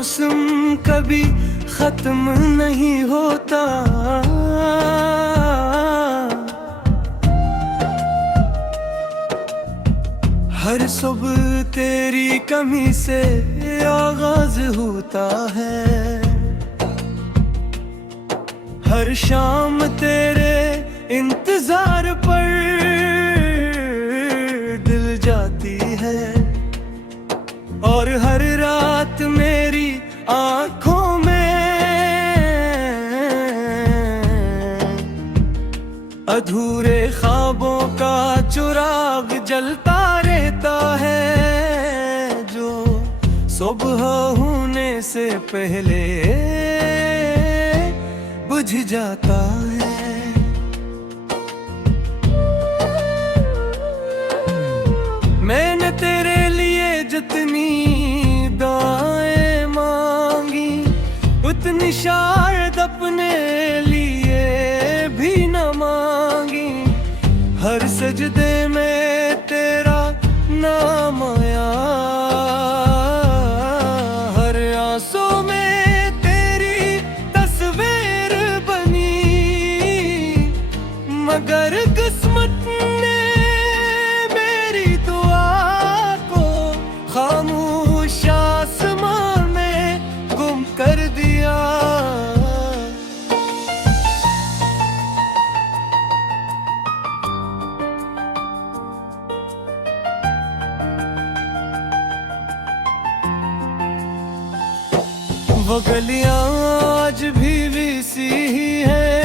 मौसम कभी खत्म नहीं होता। हर सुबह तेरी कमी से आगाज होता है। हर शाम तेरे इंतजार पर दिल जाती है, और हर रात मेरी आंखों में अधूरे ख्वाबों का चिराग जलता रहता है, जो सुबह होने से पहले बुझ जाता है। मैंने तेरे लिए जितनी दुआएं मांगी, उतनी शायद अपने लिए भी न मांगी। हर सजदे में तेरा नाम आया, हर आंसू में तेरी तस्वीर बनी। मगर किस्मत ने मेरी दुआ को खामोश आसमां में गुम कर दिया। वो गलियां आज भी वैसी ही हैं,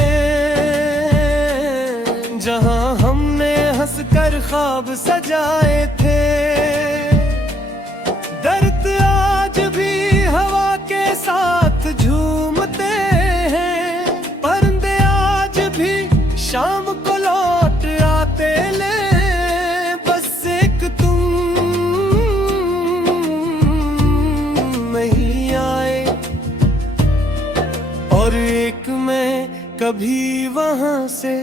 जहां हमने हंसकर ख्वाब सजाए थे। दर्द आज भी हवा के साथ झूमते हैं, परिंदे आज भी शाम को लौट आते ले। बस एक तुम नहीं आए, और एक मैं कभी वहां से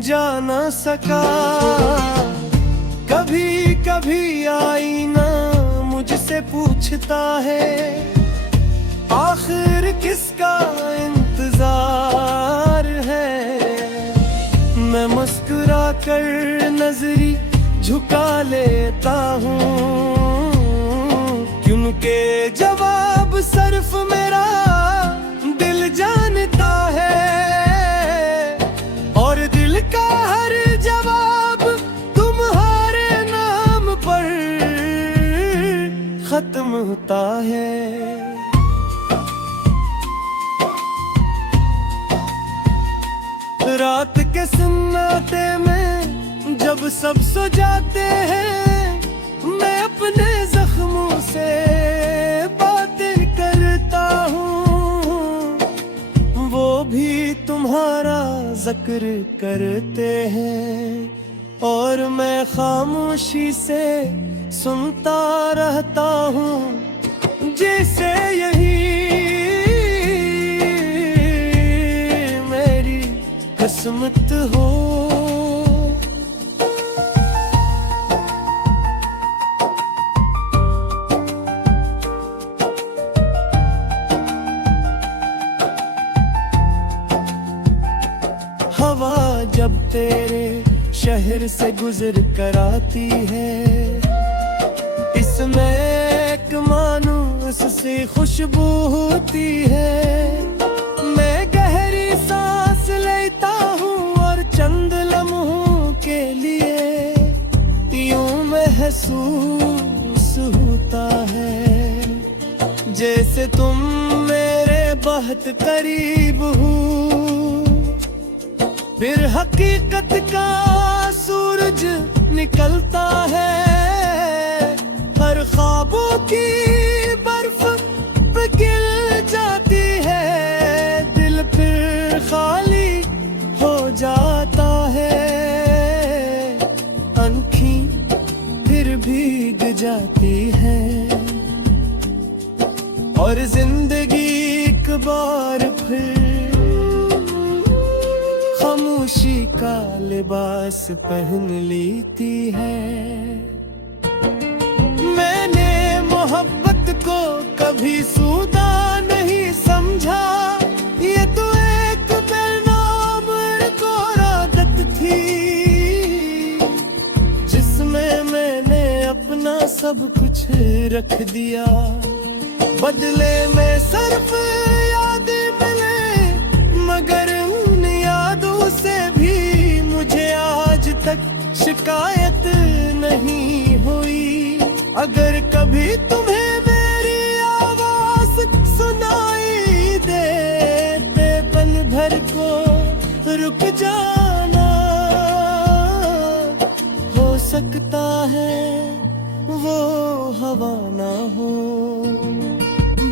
जा न सका। कभी कभी आईना मुझसे पूछता है, आखिर किसका इंतजार है। मैं मुस्कुरा कर नजरी झुका लेता हूँ, क्योंकि जवाब सिर्फ मेरा दिल जानता है। और दिल का हर जवाब तुम्हारे नाम पर खत्म होता है। रात के सन्नाटे में जब सब सो जाते हैं, मैं अपने जख्मों से बातें करता हूँ। वो भी तुम्हारा जिक्र करते हैं, और मैं खामोशी से सुनता रहता हूँ, जैसे यही मेरी किस्मत हो। हवा जब तेरे शहर से गुजर कर आती है, इसमें एक मानूस सी खुशबू होती है। मैं गहरी सांस लेता हूँ, और चंद लम्हों के लिए यूं महसूस होता है, जैसे तुम मेरे बहुत करीब हो। फिर हकीकत का सूरज निकलता है, हर ख्वाबों की बर्फ पिघल जाती है। दिल फिर खाली हो जाता है, आँखें फिर भीग जाती है, और जिंदगी एक बार फिर खामोशी का लिबास पहन लेती है। मैंने मोहब्बत को कभी सूदा सब कुछ रख दिया। बदले में सिर्फ याद मिले, मगर उन यादों से भी मुझे आज तक शिकायत नहीं हुई। अगर कभी तुम्हें मेरी आवाज सुनाई देते पल भर को रुक जाना। हो सकता है वो हवा ना हो,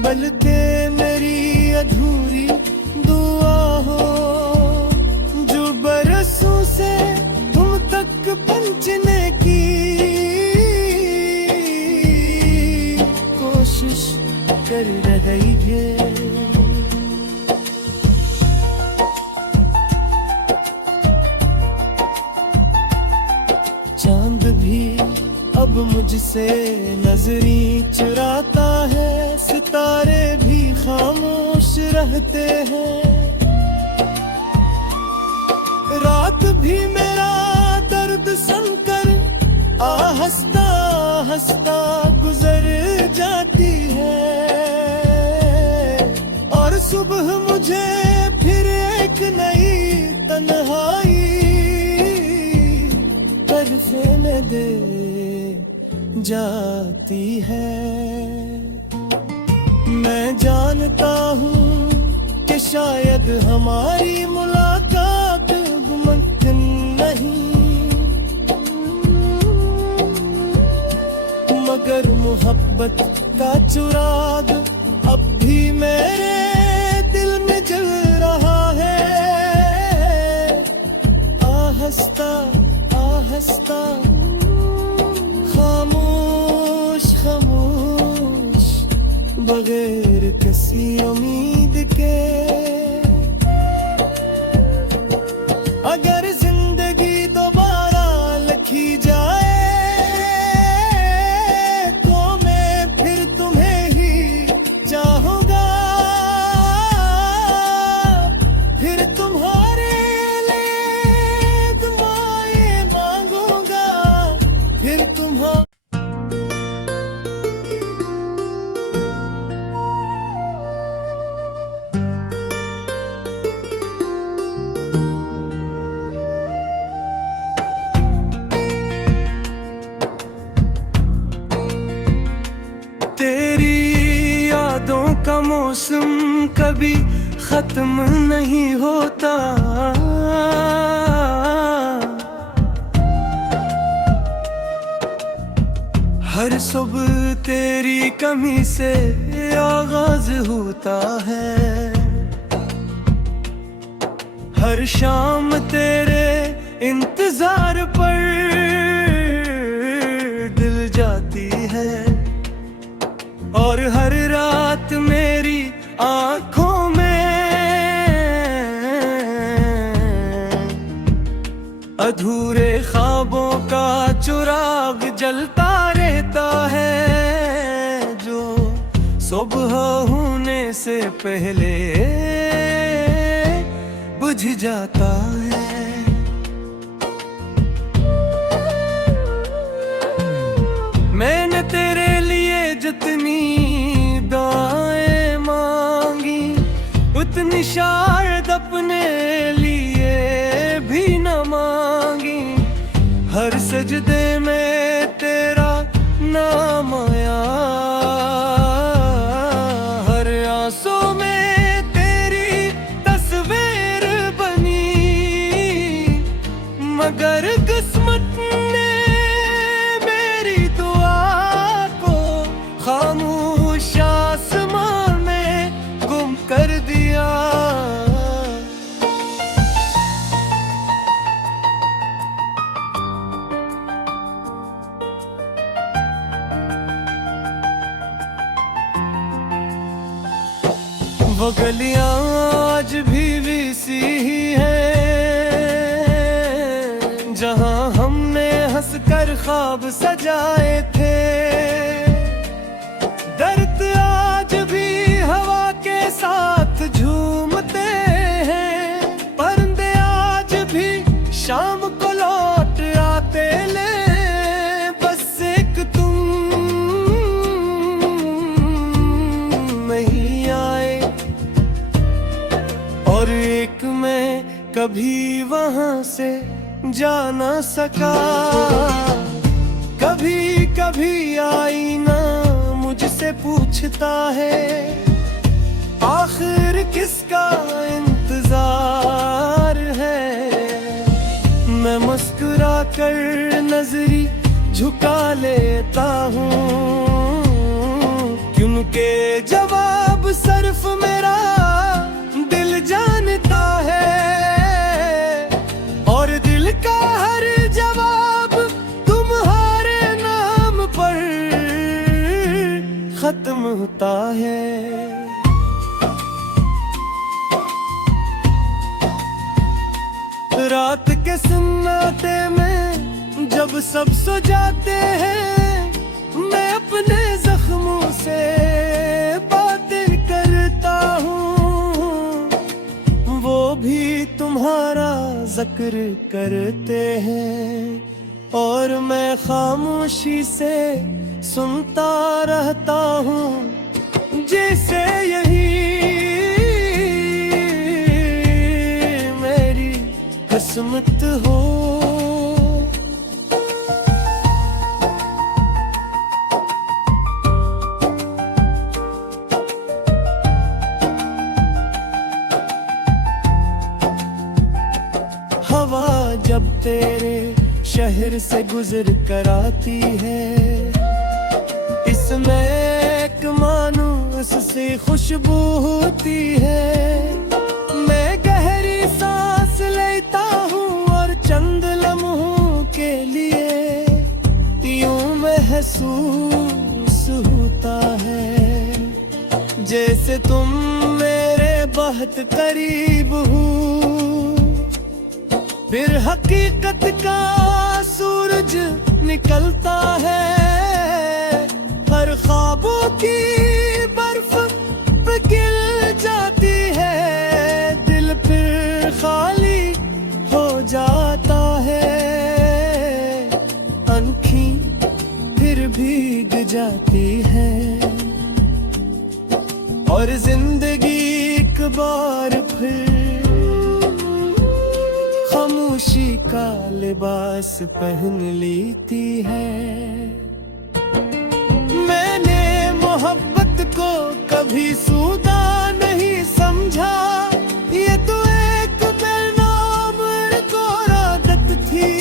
बल्कि मेरी अधूरी दुआ हो, जो बरसों से तुम तक पहुंचने की कोशिश कर रही है। चांद भी अब मुझसे नजरी चुराता है, सितारे भी खामोश रहते हैं। रात भी मेरा दर्द सुनकर आहिस्ता आहिस्ता गुजर जाती है, और सुबह मुझे फिर एक नई तन्हाई तरफे में दे जाती है। मैं जानता हूँ कि शायद हमारी मुलाकात मुमकिन नहीं, मगर मोहब्बत का चिराग अब भी मेरे दिल में जल रहा है। आहिस्ता आहिस्ता खामोश खामोश बगैर किसी उम्मीद के, अगर जिंदगी दोबारा लिखी जाए तो मैं फिर तुम्हें ही चाहूंगा। फिर तुम्हारे लिए दुआएं मांगूंगा, फिर तुम्हारा तेरी यादों का मौसम कभी खत्म नहीं होता। हर सुबह तेरी कमी से आगाज होता है, हर शाम तेरे इंतजार पर दिल जाती है, और हर रात मेरी आंखों में अधूरे ख्वाबों का चिराग जलता रहता है, जो सुबह होने से पहले बुझ जाता है। मैंने तेरे लिए जितनी दुआएं मांगी, उतनी शायद अपने लिए भी न मांगी। हर सजदे में तेरा नाम आया, हर आंसू में तेरी तस्वीर बनी, मगर किस्मत ने मेरी दुआ को खामोश आसमां में गुम कर दिया। वो गलियां आज भी सी ही हैं, जहां हमने हंसकर ख्वाब सजाए थे। दर्द आज भी हवा के साथ झूमते हैं, परिंदे आज भी शाम को लौट आते ले। बस एक तुम सका। कभी कभी आईना मुझसे पूछता है, आखिर किसका इंतजार है। मैं मुस्कुरा कर नजरी झुका लेता हूँ, क्योंकि जवाब सिर्फ मेरा दिल जानता है। और दिल का हर जवाब तुम्हारे नाम पर खत्म होता है। रात के सन्नाटे में जब सब सो जाते हैं, मैं अपने जख्मों से बातें करता हूँ। वो भी तुम्हारा जिक्र करते हैं और मैं खामोशी से सुनता रहता हूँ, जैसे यही मेरी किस्मत हो। हवा जब तेरे शहर से गुजर कर आती है, इसमें एक मानूस सी खुशबू होती है। मैं गहरी सांस लेता हूँ और चंद लम्हों के लिए यूं महसूस होता है, जैसे तुम मेरे बहुत करीब हो। फिर हकीकत का सूरज निकलता है, हर ख्वाबों की बर्फ पिघल जाती है। दिल फिर खाली हो जाता है, आँखें फिर भीग जाती है और जिंदगी एक बार फिर खामोशी का लिबास पहन लेती है। मैंने मोहब्बत को कभी सूदा नहीं समझा, ये तो एक बेनाम और आदत थी,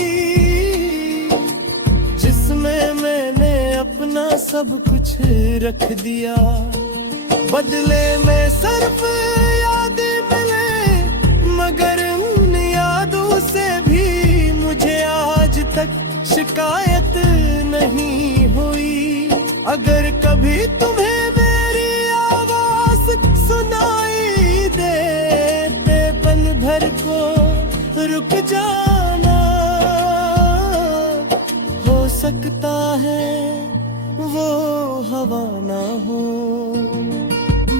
जिसमें मैंने अपना सब कुछ रख दिया। बदले में सिर्फ यादें मिले, मगर उन यादों से भी मुझे आज तक शिकायत नहीं हुई। अगर कभी तुम्हें मेरी आवाज सुनाई दे, पल भर को रुक जाना। हो सकता है वो हवा ना हो,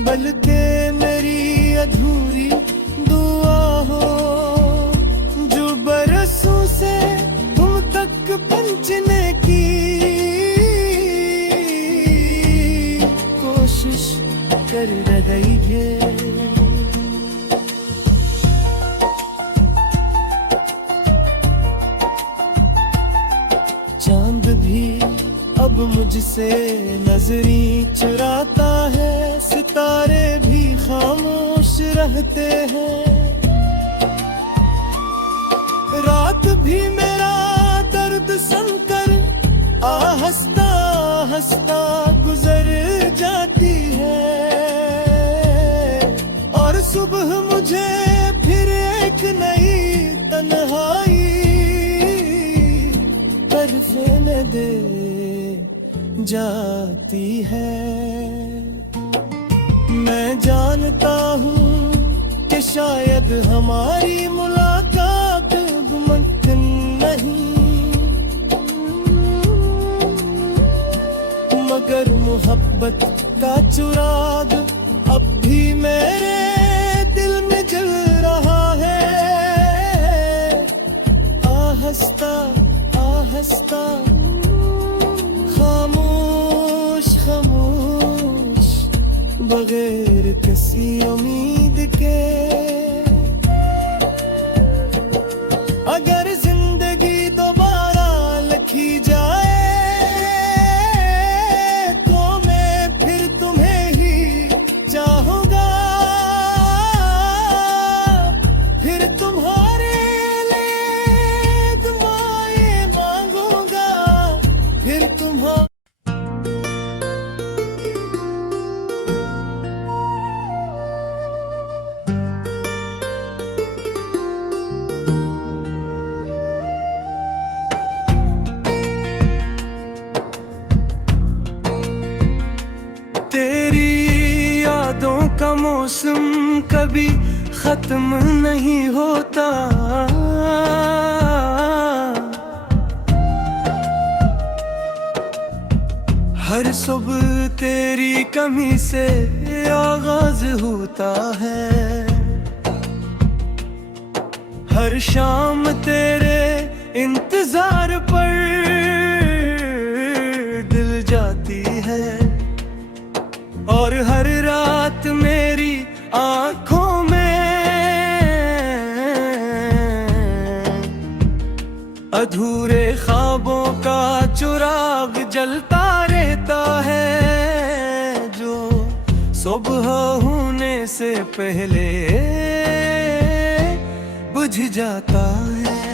बल्कि मेरी अधूरी दुआ हो, जो बरसों से तुम तक पहुंचने की कोशिश कर रही है। चांद भी अब मुझसे नजरी चुराता है, सितारे भी खामोश रहते हैं। रात भी मेरा दर्द सुनकर आहिस्ता आहिस्ता गुजर जाती है, और सुबह मुझे फिर एक नई तन्हाई तरफे में दे जाती है। मैं जानता हूँ कि शायद हमारी मुलाकात मुमकिन नहीं, मगर मोहब्बत का चिराग अब भी मेरे दिल में जल रहा है। आहिस्ता आहिस्ता खामोश खामोश बगैर किसी उम्मीद के, अगर जिंदगी दो मौसम कभी खत्म नहीं होता। हर सुबह तेरी कमी से आगाज होता है, हर शाम तेरे इंतजार पर दिल जाती है, और हर रात मेरी आंखों में अधूरे ख्वाबों का चिराग जलता रहता है, जो सुबह होने से पहले बुझ जाता है।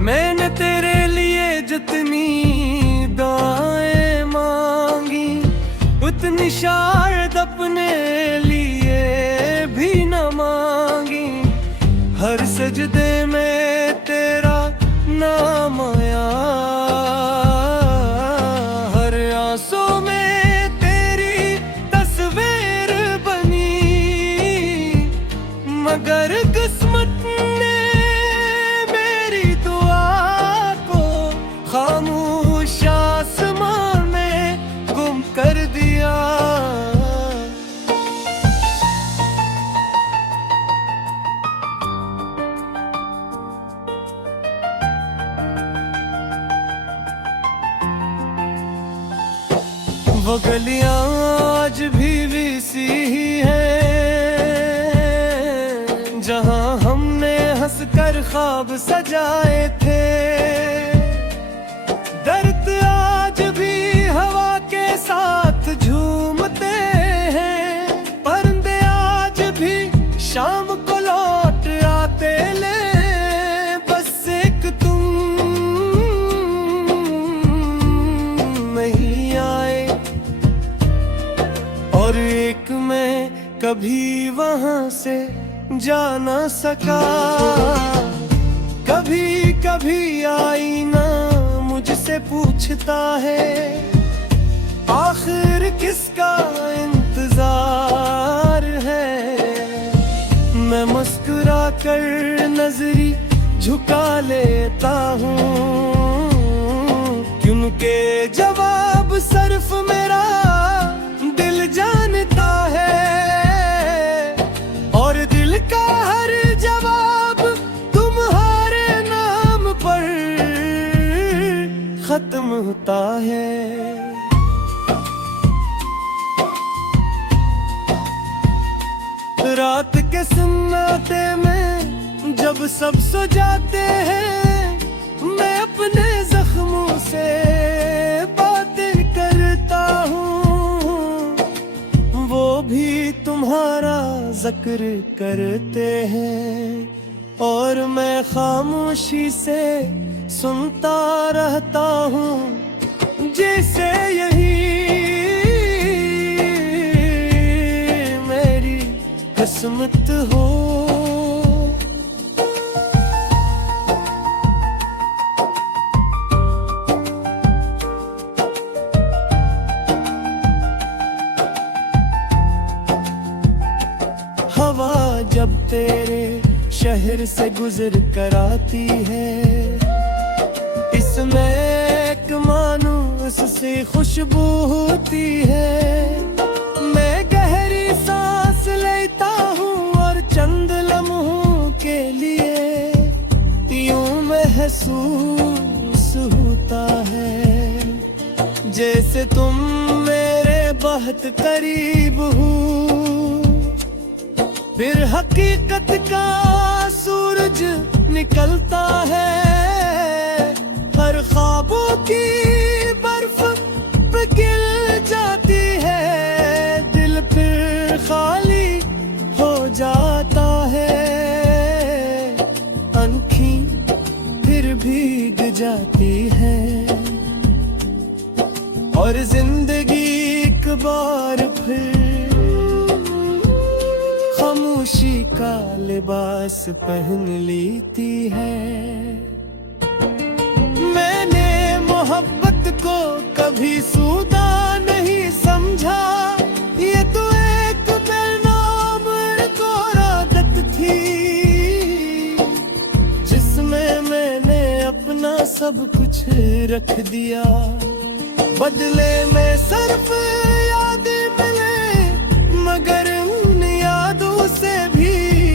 मैंने तेरे लिए जितनी दुआएं मांगी, उतनी शायद अपने लिए भी न मांगी। हर सजदे में तेरा नाम आया, हर आंसू में तेरी तस्वीर बनी, मगर किस्मत ने मेरी दुआ को खामोश आसमान में गुम कर दिया। वो गलियां आज भी वैसी ही हैं, जहां हमने हंसकर ख्वाब सजाए थे। दर्द आज भी हवा के साथ झूमते हैं, परिंदे आज भी शाम को लौट आते ले, बस एक तुम नहीं आए, और एक मैं कभी वहां से जा न सका। कभी कभी आईना मुझसे पूछता है, आखिर किसका इंतजार है। मैं मुस्कुरा कर नजरी झुका लेता हूँ, क्योंकि जवाब सिर्फ मेरा दिल जानता है, और दिल का हर जवाब तुम्हारे नाम पर खत्म होता है। रात के सन्नाटे में जब सब सो जाते हैं, मैं अपने जख्मों से बातें करता हूँ, वो भी तुम्हारा जिक्र करते हैं, और मैं खामोशी से सुनता रहता हूँ, जैसे यही मेरी किस्मत हो। हवा जब तेरे शहर से गुजर कर आती है, इसमें एक मानूस सी खुशबू होती है। मैं गहरी सांस लेता हूँ, और चंद लम्हों के लिए यूं महसूस होता है, जैसे तुम मेरे बहुत करीब हो। फिर हकीकत का सूरज निकलता है, हर ख्वाबों की बर्फ पिघल जाती है, दिल फिर खाली हो जाता है, आँखें फिर भीग जाती है, और जिंदगी एक बार फिर खामोशी का लिबास पहन लेती है। मैंने मोहब्बत को कभी सूदा सब कुछ रख दिया। बदले में सिर्फ याद मिले, मगर उन यादों से भी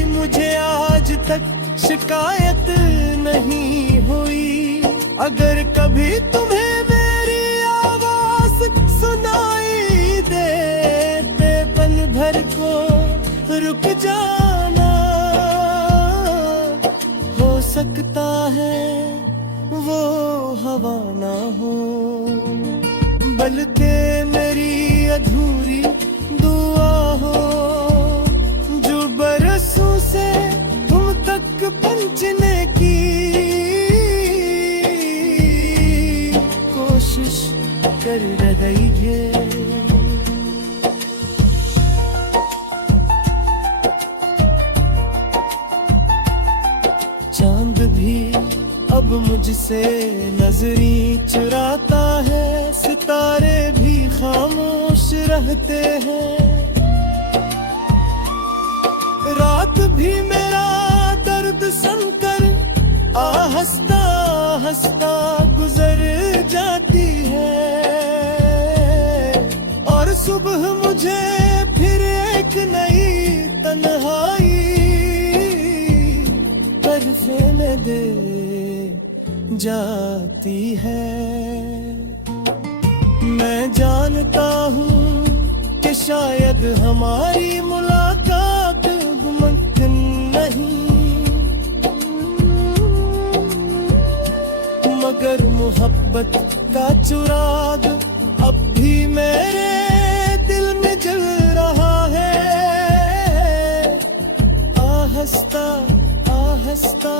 मुझे आज तक शिकायत नहीं हुई। अगर कभी तुम्हें मेरी आवाज सुनाई देते पल भर को रुक जाना। हो सकता है वो हवा ना हो, बल्कि मेरी अधूरी दुआ हो, जो बरसों से तुम तक पहुंचने की कोशिश कर रही है। चांद भी अब मुझसे नजरी चुराता है, सितारे भी खामोश रहते हैं। रात भी मेरा दर्द सुनकर आहिस्ता आहिस्ता गुजर जाती है, और सुबह मुझे फिर एक नई तन्हाई तरफे में दे जाती है। मैं जानता हूँ कि शायद हमारी मुलाकात मुमकिन नहीं, मगर मोहब्बत का चिराग अब भी मेरे दिल में जल रहा है। आहिस्ता आहिस्ता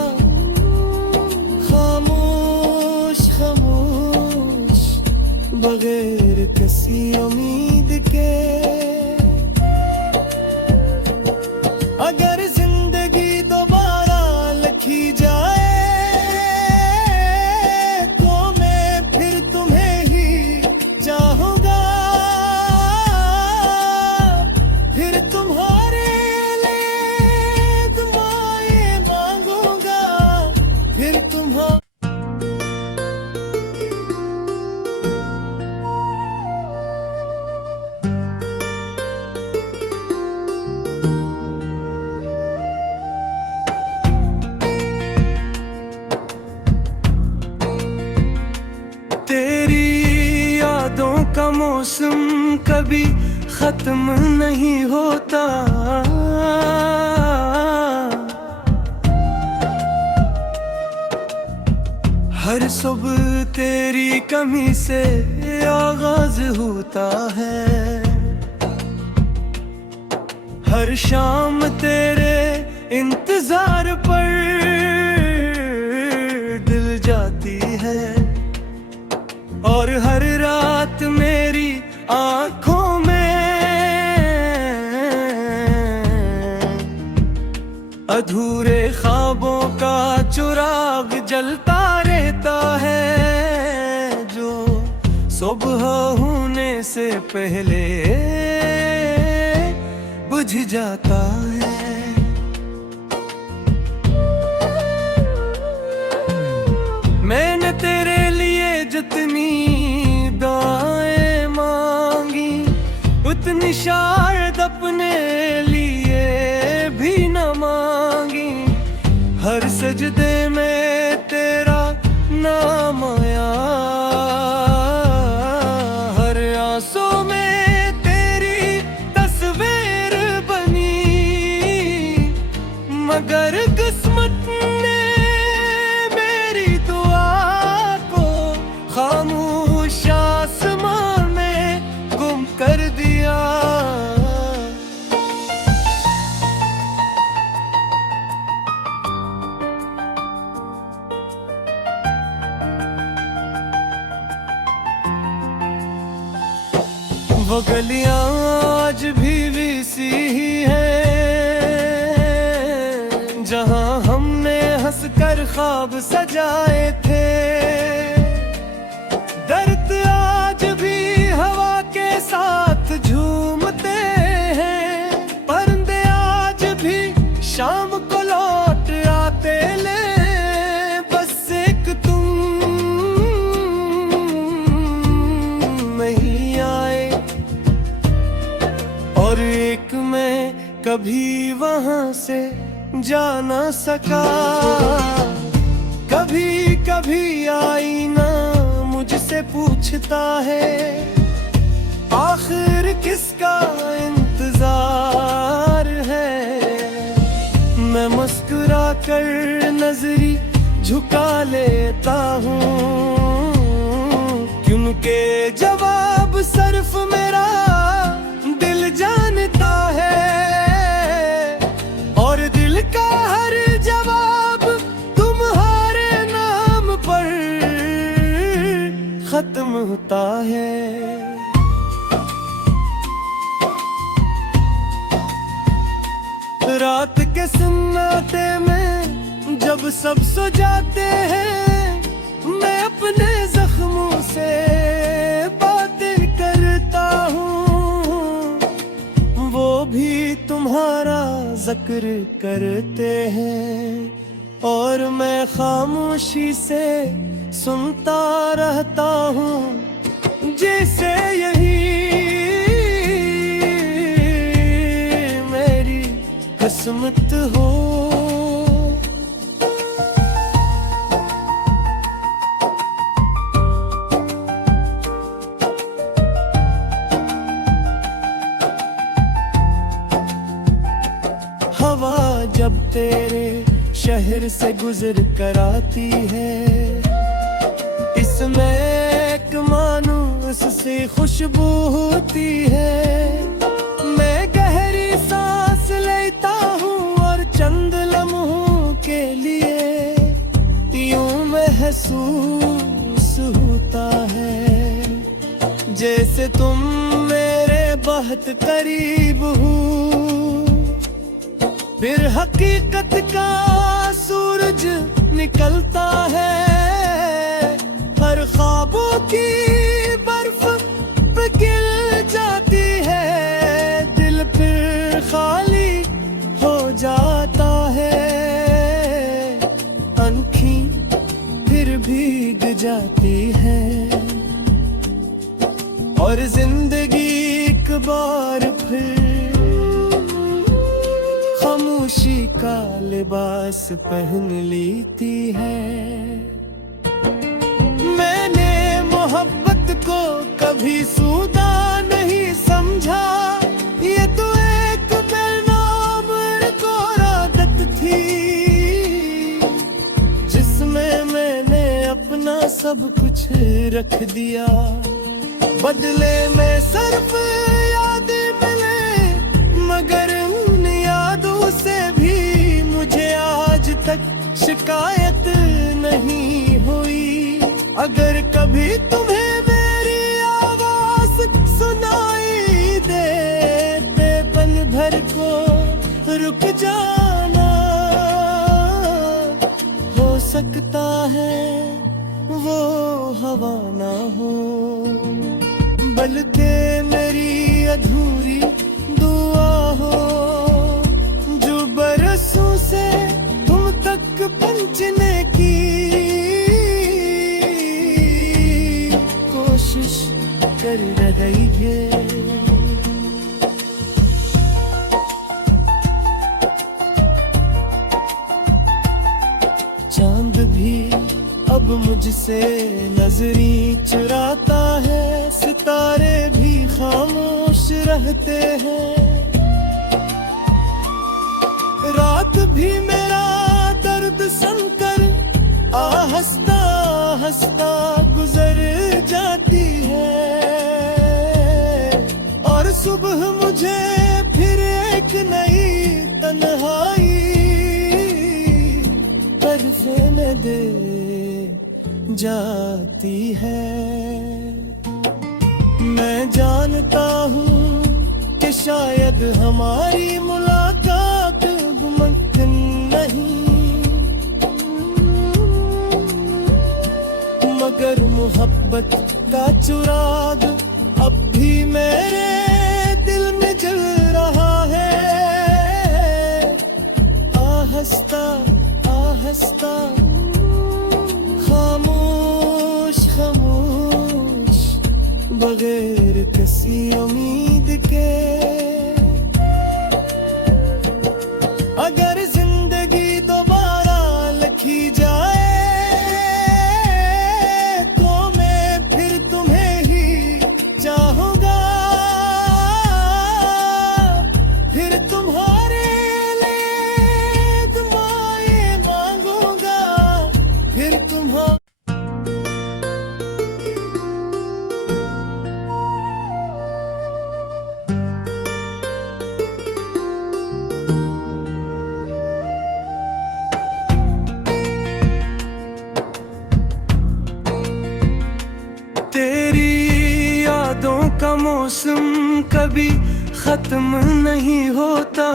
खामोश खामोश बगैर किसी उम्मीद के, अगर जिंदगी दोबारा लिखी जाए तो मैं फिर तुम्हें ही चाहूंगा, फिर तुम्हारे लिए दुआएं मांगूंगा, फिर तुम्हारे तेरी यादों का मौसम कभी खत्म नहीं होता। हर सुबह तेरी कमी से आगाज होता है, हर शाम तेरे इंतजार पर दिल जाती है, और हर रात मेरी आंखों में अधूरे ख्वाबों का चिराग जलता रहता है, जो सुबह होने से पहले बुझ जाता है। मैंने तेरे लिए जितनी दुआएं मांगी, उतनी शायद अपने लिए भी न मांगी। हर सजदे में तेरा नाम आया, हर आंसू में तेरी तस्वीर बनी, मगर किस्मत ने मेरी दुआ को खामोश आसमान में गुम कर दिया। वो गलियां आज भी वैसी ही हैं जहां हमने हंसकर ख्वाब सजाए थे। दर्द आज भी हवा के साथ झूमते हैं, परिंदे आज भी शाम को लौट आते ले, बस एक तुम सका। कभी कभी आईना मुझसे पूछता है, आखिर किसका इंतजार है। मैं मुस्कुरा कर नजरी झुका लेता हूँ, क्योंकि जवाब सिर्फ मेरा दिल जानता है। और दिल का हर जवाब तुम्हारे नाम पर खत्म होता है। रात के सन्नाटे में जब सब सो जाते हैं, मैं अपने जख्मों से बातें करता हूँ। वो भी तुम्हारा जिक्र करते हैं और मैं खामोशी से सुनता रहता हूँ, जैसे यही मेरी किस्मत हो। हवा जब तेरे शहर से गुजर कर आती है, इसमें एक मानूस सी खुशबू होती है। मैं गहरी सांस लेता हूँ और चंद लम्हों के लिए यूं महसूस होता है, जैसे तुम मेरे बहुत करीब हो। फिर हकीकत का सूरज निकलता है, हर ख्वाबों की बर्फ पिघल जाती है। दिल फिर खाली हो जाता है, आँखें फिर भीग जाती है और जिंदगी एक बार फिर खामोशी का लिबास पहन लेती है। मैंने मोहब्बत को कभी सूदा नहीं समझा, ये तो एक बेनाम आदत थी, जिसमें मैंने अपना सब कुछ रख दिया। बदले में सिर्फ यादें मिले, मगर उन यादों से भी मुझे आज तक शिकायत नहीं हुई। अगर कभी तुम्हें मेरी आवाज सुनाई दे पल भर को रुक जाना, हो सकता है वो हवा ना हो, बल्कि मेरी अधूरी दुआ हो, जो बरसों से तुम तक पहुंचने की कोशिश कर रही है। चांद भी अब मुझसे नजरी चुराता है, सितारे भी खामोश रहते हैं। रात भी मेरा दर्द सुनकर आहिस्ता आहिस्ता गुजर जाती है, और सुबह मुझे फिर एक नई तन्हाई तरफे दे जाती है। मैं जानता हूँ कि शायद हमारी मुलाकात मुमकिन नहीं, मगर मोहब्बत का चिराग अब भी मेरे दिल में जल रहा है। आहिस्ता आहिस्ता खामोश खामोश बगैर किसी उम्मीद के, अगर जिंदगी दोबारा कभी खत्म नहीं होता।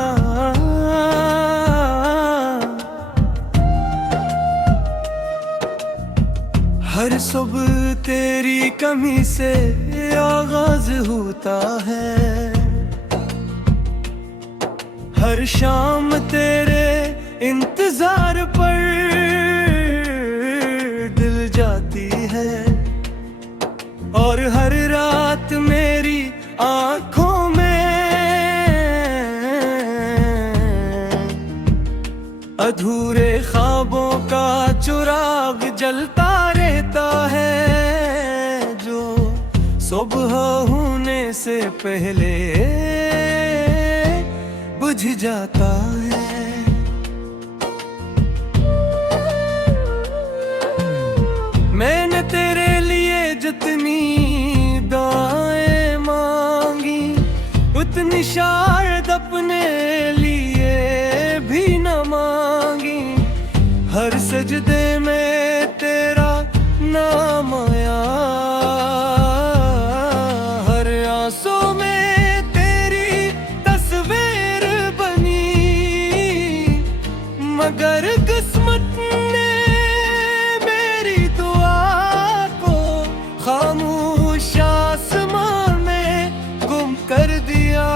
हर सुबह तेरी कमी से आगाज होता है, हर शाम तेरे इंतजार पर दिल जाती है, और हर रात मेरी आँखों में अधूरे ख्वाबों का चिराग जलता रहता है, जो सुबह होने से पहले बुझ जाता है। मैंने तेरे लिए जितनी दुआएं मांगी, उतनी शायद अपने लिए भी न मांगी। हर सजदे में तेरा नाम आया, हर आंसू में तेरी तस्वीर बनी, मगर किस्मत ने मेरी दुआ को खामोश आसमां में गुम कर दिया।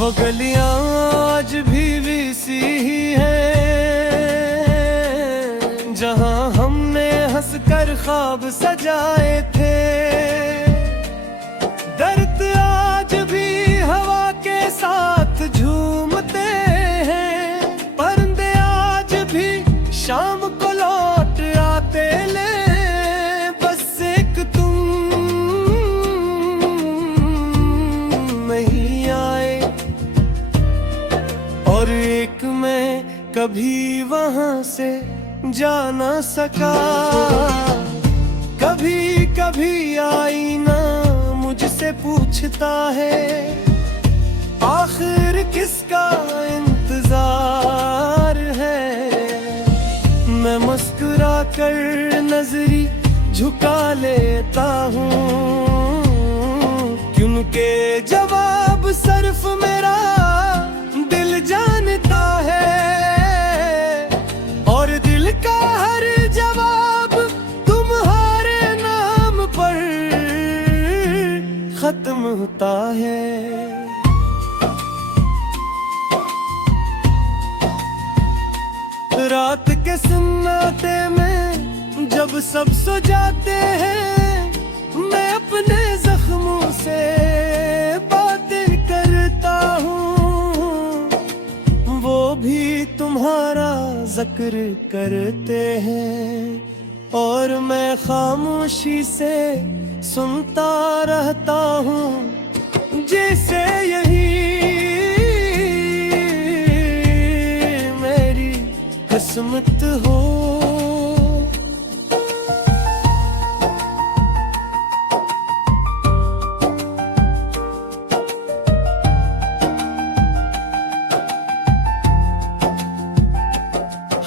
वो गलियां आज भी वैसी ही हैं जहां हमने हंसकर ख्वाब सजाए थे। दर्द आज भी हवा के साथ झूमते हैं, परिंदे आज भी शाम को लौट आते ले, बस एक तुम नहीं आए, और एक मैं कभी वहां से जा न सका। कभी कभी आईना मुझसे पूछता है, आखिर किसका इंतजार है। मैं मुस्कुरा कर नजरी झुका लेता हूँ, क्योंकि जवाब सिर्फ मेरा दिल जानता है, और दिल का हर जवाब तुम्हारे नाम पर खत्म होता है। रात के सन्नाटे में जब सब सो जाते हैं, मैं अपने जख्मों से बातें करता हूँ, वो भी तुम्हारा जिक्र करते हैं, और मैं खामोशी से सुनता रहता हूँ, जैसे यही मेरी किस्मत हो।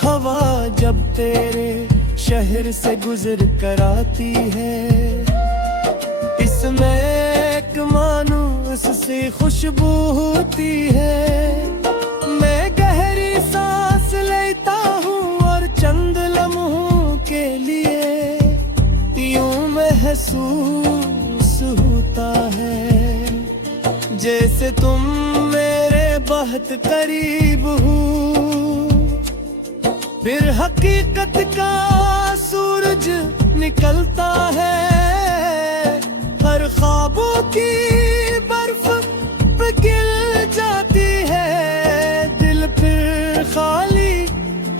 हवा जब तेरे शहर से गुजर कर आती है, इसमें एक मानूस सी खुशबू होती है। मैं गहरी सांस लेता हूँ और चंद लम्हों के लिए यूं महसूस होता है, जैसे तुम मेरे बहुत करीब हो। फिर हकीकत का सूरज निकलता है, हर ख्वाबों की बर्फ पिघल जाती है, दिल फिर खाली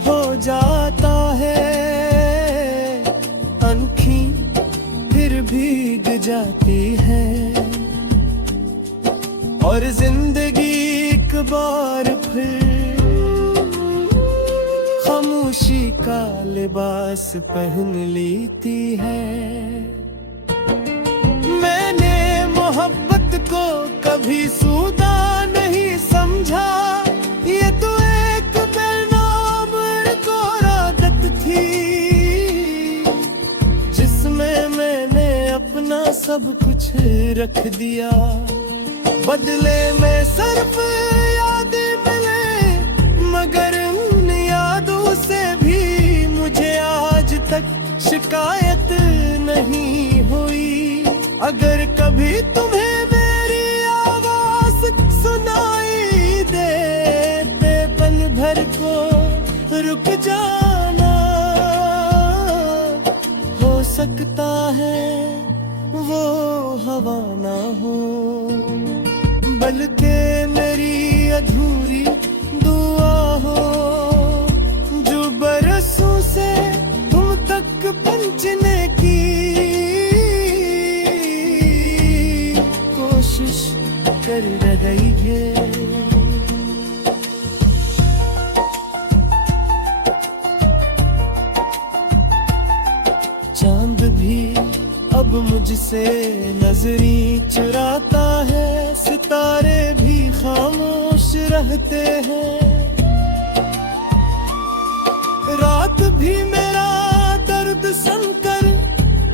हो जाता है, आँखें फिर भीग जाती है, और जिंदगी एक बार फिर खामोशी का लिबास पहन लेती है। मैंने मोहब्बत को कभी सूदा नहीं अपना सब कुछ रख दिया। बदले में सिर्फ यादें मिले, मगर उन यादों से भी मुझे आज तक शिकायत नहीं हुई। अगर कभी तुम्हें मेरी आवाज सुनाई देते पल भर को रुक जाना। हो सकता है वो हवा ना हो, बल्कि मेरी अधूरी दुआ हो, जो बरसों से तुम तक पहुंचने की कोशिश कर रही है। चांद भी अब मुझसे नजरी चुराता है, सितारे भी खामोश रहते हैं। रात भी मेरा दर्द सुनकर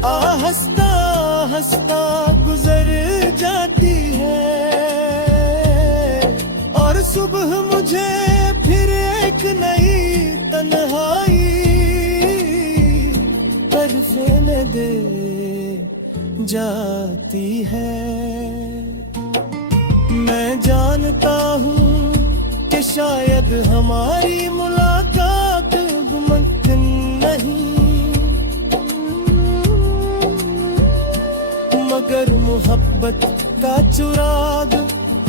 आहिस्ता आहिस्ता गुजर जाती है, और सुबह मुझे फिर एक नई तन्हाई तरफे दे जाती है। मैं जानता हूँ कि शायद हमारी मुलाकात मुमकिन नहीं, मगर मोहब्बत का चिराग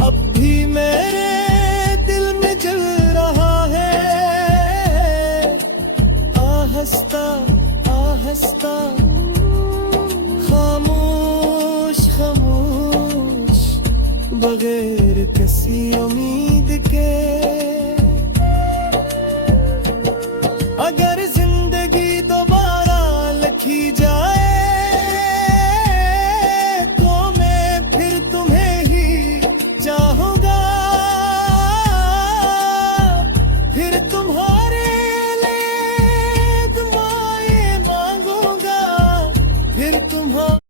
अब भी मेरे दिल में जल रहा है। आहिस्ता आहिस्ता खामोश खामोश बगैर किसी उम्मीद के, अगर जिंदगी दोबारा लिखी जाए तो मैं फिर तुम्हें ही चाहूंगा, फिर तुम्हारे लिए दुआएं मांगूंगा, फिर तुम्हारा